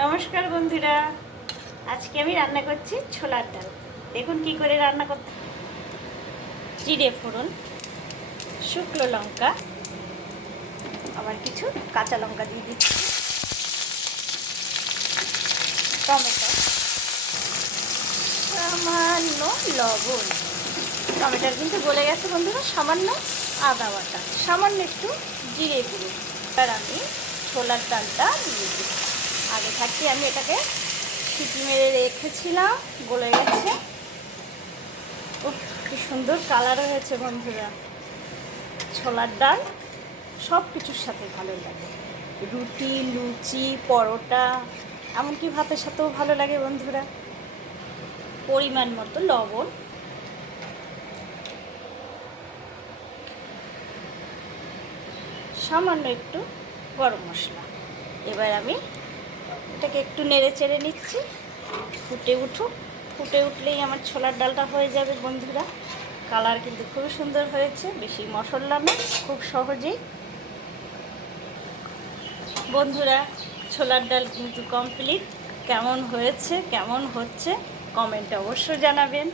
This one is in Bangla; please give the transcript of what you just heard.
নমস্কার বন্ধুরা, আজকে আমি রান্না করছি ছোলার ডাল। দেখুন কি করে রান্না করতে। জিরে ফোড়ন, শুকনো লঙ্কা, আবার কিছু কাঁচা লঙ্কা দিয়ে দিচ্ছি, টমেটো, সামান্য লবণ। টমেটোর কিন্তু গলে গেছে বন্ধুরা। সামান্য আদা বাটা, সামান্য একটু জিরে গুঁড়ো। আর আমি ছোলার ডালটা দিয়ে দিই। আগে থাকতে আমি এটাকে সিটি মেরে রেখেছিলাম, গলে গেছে। ও কি সুন্দর কালার হয়েছে বন্ধুরা। ছোলার ডাল সব কিছুর সাথে ভালো লাগে, রুটি, লুচি, পরোটা, এমনকি ভাতের সাথেও ভালো লাগে বন্ধুরা। পরিমাণ মতো লবণ, সামান্য একটু গরম মশলা। এবার আমি এটাকে একটু নেড়ে চেড়ে নিচ্ছি। ফুটে উঠলেই আমার ছোলার ডালটা হয়ে যাবে বন্ধুরা। কালার কিন্তু খুবই সুন্দর হয়েছে, বেশি মশলা না, খুব সহজেই। বন্ধুরা, ছোলার ডাল কিন্তু কমপ্লিট। কেমন হয়েছে, কেমন হচ্ছে কমেন্টে অবশ্যই জানাবেন।